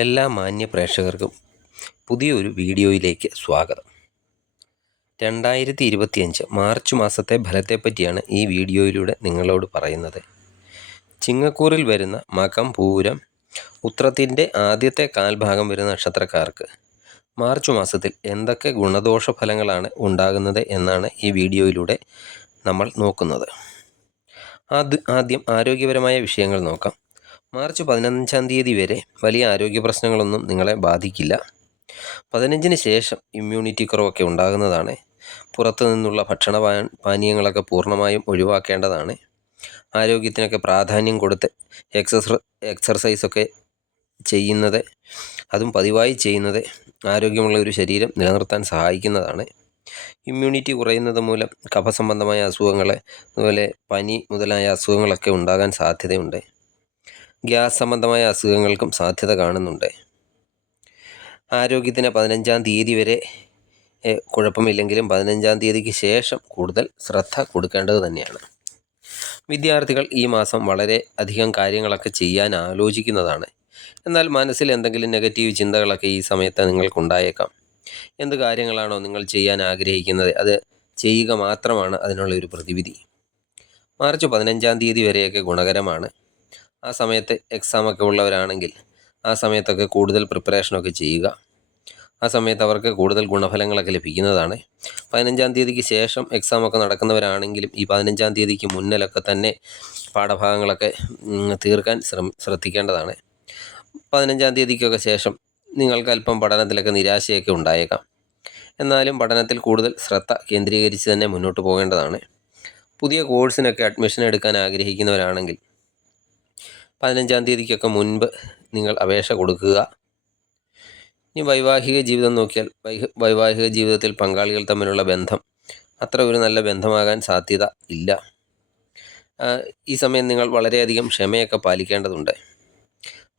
എല്ലാ മാന്യ പ്രേക്ഷകർക്കും പുതിയൊരു വീഡിയോയിലേക്ക് സ്വാഗതം. 2025 മാർച്ച് മാസത്തെ ഫലത്തെപ്പറ്റിയാണ് ഈ വീഡിയോയിലൂടെ നിങ്ങളോട് പറയുന്നത്. ചിങ്ങക്കൂറിൽ വരുന്ന മകം, പൂരം, ഉത്രത്തിൻ്റെ ആദ്യത്തെ കാൽഭാഗം വരുന്ന നക്ഷത്രക്കാർക്ക് മാർച്ച് മാസത്തിൽ എന്തൊക്കെ ഗുണദോഷ ഫലങ്ങളാണ് ഉണ്ടാകുന്നത് എന്നാണ് ഈ വീഡിയോയിലൂടെ നമ്മൾ നോക്കുന്നത്. ആദ്യം ആരോഗ്യപരമായ വിഷയങ്ങൾ നോക്കാം. മാർച്ച് 15 തീയതി വരെ വലിയ ആരോഗ്യ പ്രശ്നങ്ങളൊന്നും നിങ്ങളെ ബാധിക്കില്ല. 15-ന് ശേഷം ഇമ്മ്യൂണിറ്റി കുറവൊക്കെ ഉണ്ടാകുന്നതാണ്. പുറത്തു നിന്നുള്ള ഭക്ഷണ പാനീയങ്ങളൊക്കെ പൂർണ്ണമായും ഒഴിവാക്കേണ്ടതാണ്. ആരോഗ്യത്തിനൊക്കെ പ്രാധാന്യം കൊടുത്ത് എക്സർസൈസൊക്കെ ചെയ്യുന്നത്, അതും പതിവായി ചെയ്യുന്നത് ആരോഗ്യമുള്ള ഒരു ശരീരം നിലനിർത്താൻ സഹായിക്കുന്നതാണ്. ഇമ്മ്യൂണിറ്റി കുറയുന്നത് മൂലം കഫസംബന്ധമായ അസുഖങ്ങൾ, അതുപോലെ പനി മുതലായ അസുഖങ്ങളൊക്കെ ഉണ്ടാകാൻ സാധ്യതയുണ്ട്. ഗ്യാസ് സംബന്ധമായ അസുഖങ്ങൾക്കും സാധ്യത കാണുന്നുണ്ട്. ആരോഗ്യത്തിന് 15-ാം തീയതി വരെ കുഴപ്പമില്ലെങ്കിലും 15-ാം തീയതിക്ക് ശേഷം കൂടുതൽ ശ്രദ്ധ കൊടുക്കേണ്ടത് തന്നെയാണ്. വിദ്യാർത്ഥികൾ ഈ മാസം വളരെ അധികം കാര്യങ്ങളൊക്കെ ചെയ്യാൻ ആലോചിക്കുന്നതാണ്. എന്നാൽ മനസ്സിൽ എന്തെങ്കിലും നെഗറ്റീവ് ചിന്തകളൊക്കെ ഈ സമയത്ത് നിങ്ങൾക്കുണ്ടായേക്കാം. എന്ത് കാര്യങ്ങളാണോ നിങ്ങൾ ചെയ്യാൻ ആഗ്രഹിക്കുന്നത് അത് ചെയ്യുക മാത്രമാണ് അതിനുള്ള ഒരു പ്രതിവിധി. മാർച്ച് 15-ാം തീയതി വരെയൊക്കെ ഗുണകരമാണ്. ആ സമയത്ത് എക്സാമൊക്കെ ഉള്ളവരാണെങ്കിൽ ആ സമയത്തൊക്കെ കൂടുതൽ പ്രിപ്പറേഷനൊക്കെ ചെയ്യുക. ആ സമയത്ത് അവർക്ക് കൂടുതൽ ഗുണഫലങ്ങളൊക്കെ ലഭിക്കുന്നതാണ്. 15-ാം തീയതിക്ക് ശേഷം എക്സാമൊക്കെ നടക്കുന്നവരാണെങ്കിലും ഈ 15-ാം തീയതിക്ക് മുന്നിലൊക്കെ തന്നെ പാഠഭാഗങ്ങളൊക്കെ തീർക്കാൻ ശ്രദ്ധിക്കേണ്ടതാണ്. 15-ാം തീയതിക്കൊക്കെ ശേഷം നിങ്ങൾക്ക് അല്പം പഠനത്തിലൊക്കെ നിരാശയൊക്കെ ഉണ്ടായേക്കാം. എന്നാലും പഠനത്തിൽ കൂടുതൽ ശ്രദ്ധ കേന്ദ്രീകരിച്ച് തന്നെ മുന്നോട്ട് പോകേണ്ടതാണ്. പുതിയ കോഴ്സിനൊക്കെ അഡ്മിഷൻ എടുക്കാൻ ആഗ്രഹിക്കുന്നവരാണെങ്കിൽ 15-ാം തീയതിക്കൊക്കെ മുൻപ് നിങ്ങൾ അപേക്ഷ കൊടുക്കുക. ഇനി വൈവാഹിക ജീവിതം നോക്കിയാൽ വൈവാഹിക ജീവിതത്തിൽ പങ്കാളികൾ തമ്മിലുള്ള ബന്ധം അത്ര ഒരു നല്ല ബന്ധമാകാൻ സാധ്യത ഇല്ല. ഈ സമയം നിങ്ങൾ വളരെയധികം ക്ഷമയൊക്കെ പാലിക്കേണ്ടതുണ്ട്.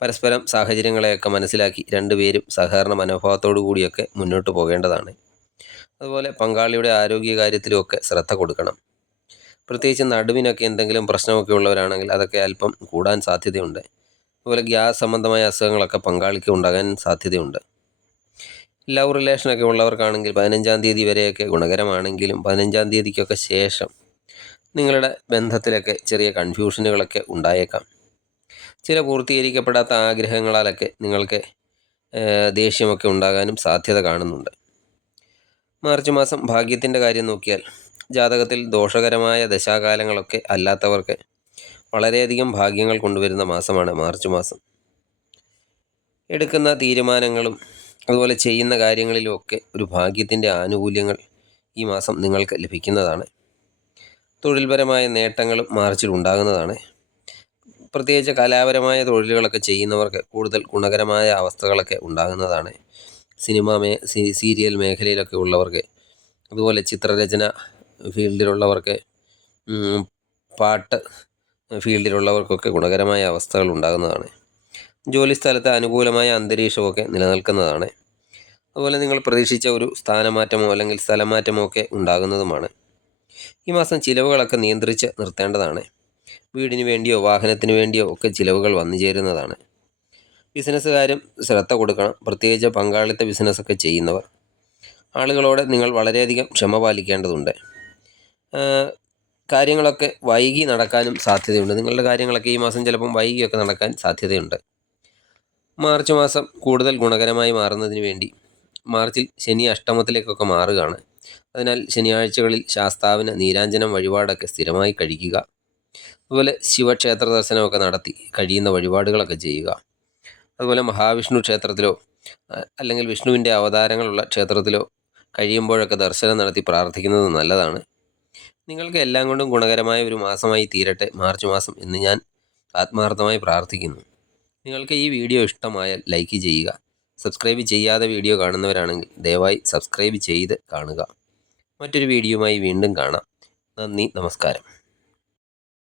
പരസ്പരം സാഹചര്യങ്ങളെയൊക്കെ മനസ്സിലാക്കി രണ്ടുപേരും സഹകരണ മനോഭാവത്തോടു കൂടിയൊക്കെ മുന്നോട്ട് പോകേണ്ടതാണ്. അതുപോലെ പങ്കാളിയുടെ ആരോഗ്യകാര്യത്തിലുമൊക്കെ ശ്രദ്ധ കൊടുക്കണം. പ്രത്യേകിച്ച് നടുവിനൊക്കെ എന്തെങ്കിലും പ്രശ്നമൊക്കെ ഉള്ളവരാണെങ്കിൽ അതൊക്കെ അല്പം കൂടാൻ സാധ്യതയുണ്ട്. അതുപോലെ ഗ്യാസ് സംബന്ധമായ അസുഖങ്ങളൊക്കെ പങ്കാളിക്ക് ഉണ്ടാകാൻ സാധ്യതയുണ്ട്. ലവ് റിലേഷനൊക്കെ ഉള്ളവർക്കാണെങ്കിൽ 15-ാം തീയതി വരെയൊക്കെ ഗുണകരമാണെങ്കിലും 15-ാം തീയതിക്കൊക്കെ ശേഷം നിങ്ങളുടെ ബന്ധത്തിലൊക്കെ ചെറിയ കൺഫ്യൂഷനുകളൊക്കെ ഉണ്ടായേക്കാം. ചില പൂർത്തീകരിക്കപ്പെടാത്ത ആഗ്രഹങ്ങളാലൊക്കെ നിങ്ങൾക്ക് ദേഷ്യമൊക്കെ ഉണ്ടാകാനും സാധ്യത കാണുന്നുണ്ട്. മാർച്ച് മാസം ഭാഗ്യത്തിൻ്റെ കാര്യം നോക്കിയാൽ ജാതകത്തിൽ ദോഷകരമായ ദശാകാലങ്ങളൊക്കെ അല്ലാത്തവർക്ക് വളരെയധികം ഭാഗ്യങ്ങൾ കൊണ്ടുവരുന്ന മാസമാണ് മാർച്ച് മാസം. എടുക്കുന്ന തീരുമാനങ്ങളും അതുപോലെ ചെയ്യുന്ന കാര്യങ്ങളിലുമൊക്കെ ഒരു ഭാഗ്യത്തിൻ്റെ ആനുകൂല്യങ്ങൾ ഈ മാസം നിങ്ങൾക്ക് ലഭിക്കുന്നതാണ്. തൊഴിൽപരമായ നേട്ടങ്ങളും മാർച്ചിൽ ഉണ്ടാകുന്നതാണ്. പ്രത്യേകിച്ച് കലാപരമായ തൊഴിലുകളൊക്കെ ചെയ്യുന്നവർക്ക് കൂടുതൽ ഗുണകരമായ അവസ്ഥകളൊക്കെ ഉണ്ടാകുന്നതാണ്. സീരിയൽ മേഖലയിലൊക്കെ ഉള്ളവർക്ക്, അതുപോലെ ചിത്രരചന ഫീൽഡിലുള്ളവർക്ക്, പാട്ട് ഫീൽഡിലുള്ളവർക്കൊക്കെ ഗുണകരമായ അവസ്ഥകൾ ഉണ്ടാകുന്നതാണ്. ജോലിസ്ഥലത്ത് അനുകൂലമായ അന്തരീക്ഷമൊക്കെ നിലനിൽക്കുന്നതാണ്. അതുപോലെ നിങ്ങൾ പ്രതീക്ഷിച്ച ഒരു സ്ഥാനമാറ്റമോ അല്ലെങ്കിൽ സ്ഥലമാറ്റമോ ഒക്കെ ഉണ്ടാകുന്നതുമാണ്. ഈ മാസം ചിലവുകളൊക്കെ നിയന്ത്രിച്ച് നിർത്തേണ്ടതാണ്. വീടിന് വേണ്ടിയോ വാഹനത്തിന് വേണ്ടിയോ ഒക്കെ ചിലവുകൾ വന്നു ചേരുന്നതാണ്. ബിസിനസ്സുകാരും ശ്രദ്ധ കൊടുക്കണം. പ്രത്യേകിച്ച് പങ്കാളിത്ത ബിസിനസ്സൊക്കെ ചെയ്യുന്നവർ. ആളുകളോട് നിങ്ങൾ വളരെയധികം ക്ഷമ പാലിക്കേണ്ടതുണ്ട്. കാര്യങ്ങളൊക്കെ വൈകി നടക്കാനും സാധ്യതയുണ്ട്. നിങ്ങളുടെ കാര്യങ്ങളൊക്കെ ഈ മാസം ചിലപ്പം വൈകിയൊക്കെ നടക്കാൻ സാധ്യതയുണ്ട്. മാർച്ച് മാസം കൂടുതൽ ഗുണകരമായി മാറുന്നതിന് വേണ്ടി മാർച്ചിൽ ശനി അഷ്ടമത്തിലേക്കൊക്കെ മാറുകയാണ്. അതിനാൽ ശനിയാഴ്ചകളിൽ ശാസ്താവിന് നീരാഞ്ജനം വഴിപാടൊക്കെ സ്ഥിരമായി കഴിക്കുക. അതുപോലെ ശിവക്ഷേത്ര ദർശനമൊക്കെ നടത്തി കഴിയുന്ന വഴിപാടുകളൊക്കെ ചെയ്യുക. അതുപോലെ മഹാവിഷ്ണു ക്ഷേത്രത്തിലോ അല്ലെങ്കിൽ വിഷ്ണുവിൻ്റെ അവതാരങ്ങളുള്ള ക്ഷേത്രത്തിലോ കഴിയുമ്പോഴൊക്കെ ദർശനം നടത്തി പ്രാർത്ഥിക്കുന്നത് നല്ലതാണ്. നിങ്ങൾക്ക് എല്ലാം കൊണ്ടും ഗുണകരമായ ഒരു മാസമായി തീരട്ടെ മാർച്ച് മാസം എന്ന് ഞാൻ ആത്മാർത്ഥമായി പ്രാർത്ഥിക്കുന്നു. നിങ്ങൾക്ക് ഈ വീഡിയോ ഇഷ്ടമായാൽ ലൈക്ക് ചെയ്യുക. സബ്സ്ക്രൈബ് ചെയ്യാതെ വീഡിയോ കാണുന്നവരാണെങ്കിൽ ദയവായി സബ്സ്ക്രൈബ് ചെയ്ത് കാണുക. മറ്റൊരു വീഡിയോയുമായി വീണ്ടും കാണാം. നന്ദി, നമസ്കാരം.